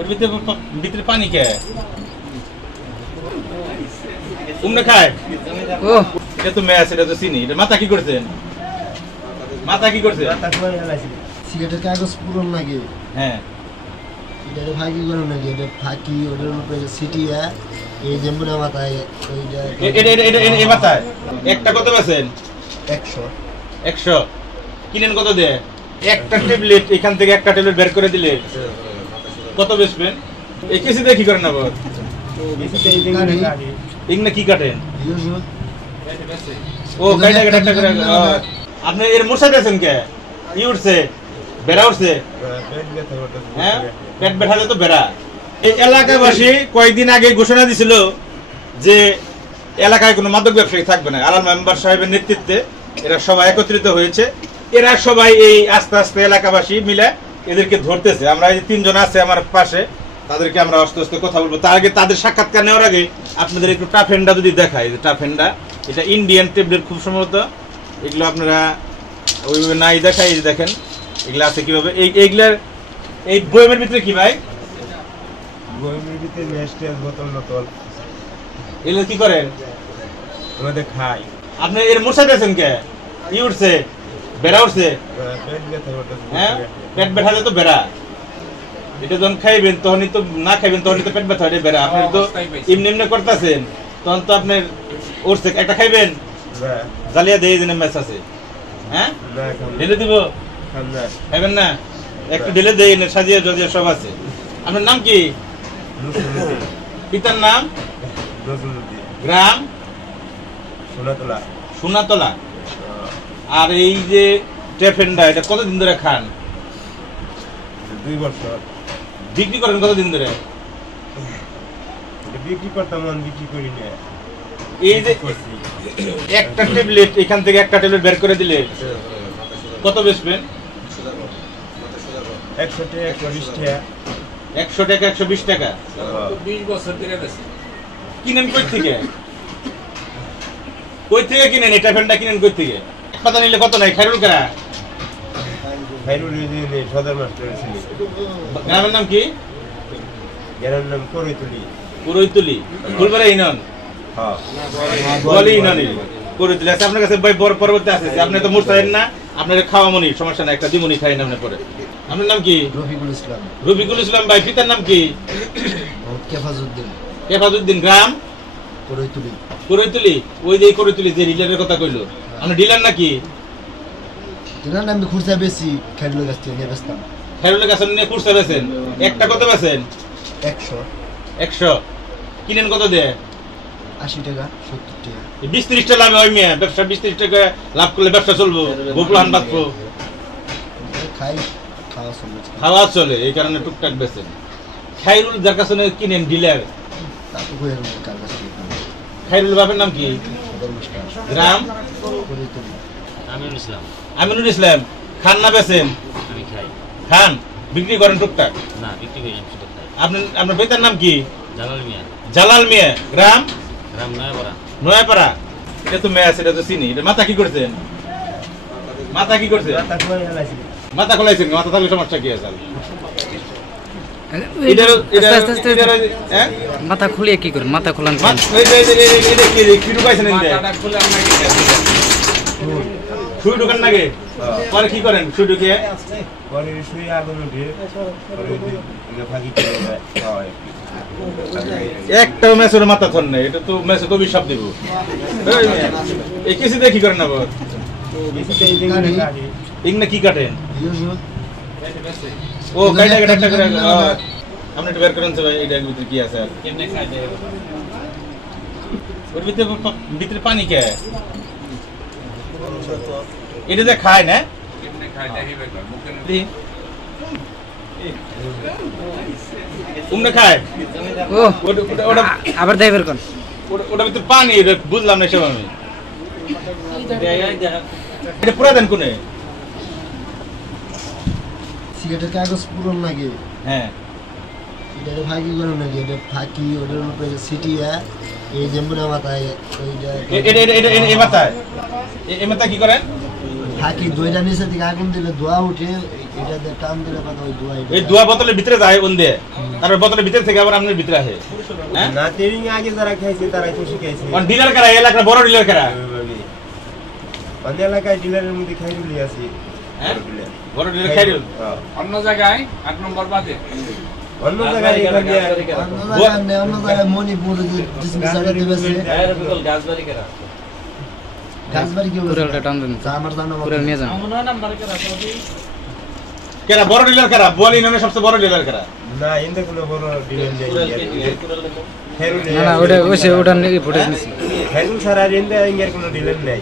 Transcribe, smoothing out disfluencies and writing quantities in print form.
ওর ভিতরে পানি কে উমনে খায় ও এটা তো ম্যাচ এটা তো চিনি এটা মাথা কি করছেন মাথা কি করছে সিগারেটের কাগজ পূরণ নাকি হ্যাঁ এটা ফাঁকি করে নাকি এটা ফাঁকি ওটার উপরে সিটিয়া এই জেম্বুনা মাথায় এই মাথায় একটা কত বেছেন 100 কিনেন কত দে একটা ট্যাবলেট এখান থেকে একটা ট্যাবলেট বের করে দিলে কত বেচবেন এই কেসিতে কি করেন আবার ইংনা কি কাটেন ও কাইটা কাটা করে আপনি এর মশা দেন কে ই উঠছে বেড়া উঠছে হ্যাঁ পেট ব্যথাতে তো বেড়া এই এলাকাবাসী কয়েকদিন আগে ঘোষণা দিছিল যে এলাকায় কোনো মাদক ব্যবসায়ী থাকবে না আলাল মেম্বার সাহেবের নেতৃত্বে এরা সবাই একত্রিত হয়েছে এরা সবাই এই আস্তে আস্তে এলাকাবাসী মিলে এদেরকে ধরতেছে আমরা এই তিনজন আছে আমার পাশে তাদেরকে আমরা আস্তে আস্তে কথা বলবো তার আগে তাদের সাক্ষাৎকার নেওয়ার আগে আপনাদের একটু টাফেন্ডা যদি দেখাই টাফেন্ডা এটা ইন্ডিয়ান ট্যাবলেট খুব সম্ভবত এগুলো আপনারা ওইভাবে নাই দেখাই দেখেন এগুলো আছে কিভাবে এইগুলার এই বইমের ভিতরে কি ভাই বইমের ভিতরে নেস্টেল বোতল নতল এগুলো কি করেন আমাদের খাই আপনি এর মশা দিয়েছেন কে ই উঠছে বেড়া উঠছে পেট ব্যথা করতে হ্যাঁ পেট ব্যথাতে তো বেড়া এটা যখন খাইবেন তখনই তো না খাইবেন তখনই তো পেট ব্যথা হয় বেড়া আপনি তো এমনি এমনি করতেছেন তখন তো আপনার উঠছে একটা খাইবেন জালিয়া দিয়ে দিনের ম্যাচ আছে হ্যাঁ ঢেলে দিব খাইবেন না একটু ঢেলে দিয়ে সাজিয়ে জজিয়ে সব আছে আপনার নাম কি পিতার নাম গ্রাম সোনাতলা আর এই যে ট্যাফেন্ডা এটা কতদিন ধরে খান 2 বছর বিক্রি করেন কতদিন ধরে বিক্রি করতাম বিক্রি করি না এই যে একটা ট্যাবলেট এখান থেকে একটা ট্যাবলেট বের করে দিলে কত বেচবেন 100 টাকা 120 টাকা 100 টাকা 120 টাকা 20 বছর ধরে বেচি কিনেন কই থেকে কিনেন এটা ফেন্ডা কিনেন কই থেকে পাতা নিলে কত নাই খায়রুল কারা খায়রুল এই সদর মাস্টার ছিল গ্রামের নাম কি গ্রামের নাম কুরইতুলি ফুলবাড়ি ইউনিয়ন হ্যাঁ বলি ইউনিয়ন কুরইতুলি আছে আপনার কাছে ভাই পরবর্তী আছে আপনি তো মুরতাহেন না আপনাকে খাওয়া মনি সমস্যা নাই একটা দিমনি খাই না আপনি পরে আপনার নাম কি রফিকুল ইসলাম ভাই পিতার নাম কি কেফাজউদ্দিন গ্রাম কুরইতুলি ওই যে কুরইতুলি যে ডিলারের কথা কইলো আপনি ডিলার নাকি ডিলার নাম খুরসা বেশি খায়রুলের কাছে নিয়ে বেচতাম খায়রুলের কাছে নিয়ে খুরসা বেচেন একটা কত বেচেন 100 কিনেন কত দে 80 টাকা 70 টাকা 20-30 টাকা লাভ হয় মিয়া ব্যবসা 20-30 টাকা লাভ করলে ব্যবসা চলবো গোপলান বাঁচবো খাওয়া চলে এই কারণে টুকটাক বেচেন খায়রুল যার কাছে কিনেন ডিলার খায়রুল বাপের নাম কি গ্রাম আমিনুল ইসলাম খান না বেচেন খান বিক্রি করেন টুকটাক আপনার পিতার নাম কি জালাল মিয়া গ্রাম নয়াপাড়া এটা তো ম্যাচ এটা তো চিনি এটা মাথা কি করছেন মাথা খোলাইছেন মাথা থাকলে সমস্যা কি আছে মাথা খুলিয়ে কি করেন মাথা খোলান সুই ঢোকান নাকি পরে কি করেন সুই ঢুকিয়ে একটা মেসের মাথা থন নেই এটা তো মেসে তো বিশাপ দিব এই কেসিতে কি করেন আবার ইংনা কি কাটেন ও কাইটা কাটা করে আপনি একটু বের করেন ভাই এটার ভিতরে কি আছে আর কেমনে খাই দেয় ওর ভিতরে পানি কে এটা যে খায় না কেমনে খাই দেখি বের মুখে উমনে খায় ও ওটা আবার দেই বের কোন ওটা ভিতরে পানি এটা বুঝলাম না সব আমি এটা পুরা দেন কোনে সিগারেটের কাগজ পূরণ নাকি হ্যাঁ এটা ফাঁকি করে নাকি এটা ফাঁকি ওটার উপরে সিটিয়া এই জেম্বুনা মাথায় এই মাথায় কি করেন ফাঁকি দইটা নিচে থেকে আগুন দিলে ধোয়া উঠে এটা দিয়ে টান দিলে পাতা ওই ধোঁয়া এই দুয়া বোতলের ভিতরে যায় ওন্দে তারপর বোতলের ভিতরে থেকে আবার আপনার ভিতরে আসে হ্যাঁ না ট্রেনিং আগে যারা খাইছে তারাই তো শিখাইছে কোন ডিলার করা এলাকার বড় ডিলার করা অন্য এলাকায় ডিলারের মধ্যে খাইরুলি আছে হ্যাঁ বড় ডিলার খাইল অন্য জায়গায় 8 নম্বর বাদে অন্য জায়গায় এখানে অন্য জায়গায় মণিপুর ডিসমিসারে দিবেছে গাছবাড়ি কি পুরোটা টান দেন আমার জানা পুরো নিয়ে যান কেরা বড় ডিলার করা বল ইউনিয়নের সবচেয়ে বড় ডিলার করা না ইন্দে কোনো বড় ডিলার নেই খাইরুলি না না ওটা নিয়ে ফুটেজ নিছি খাইরুল সারা ইন্দে ইঙ্গের কোনো ডিলার নেই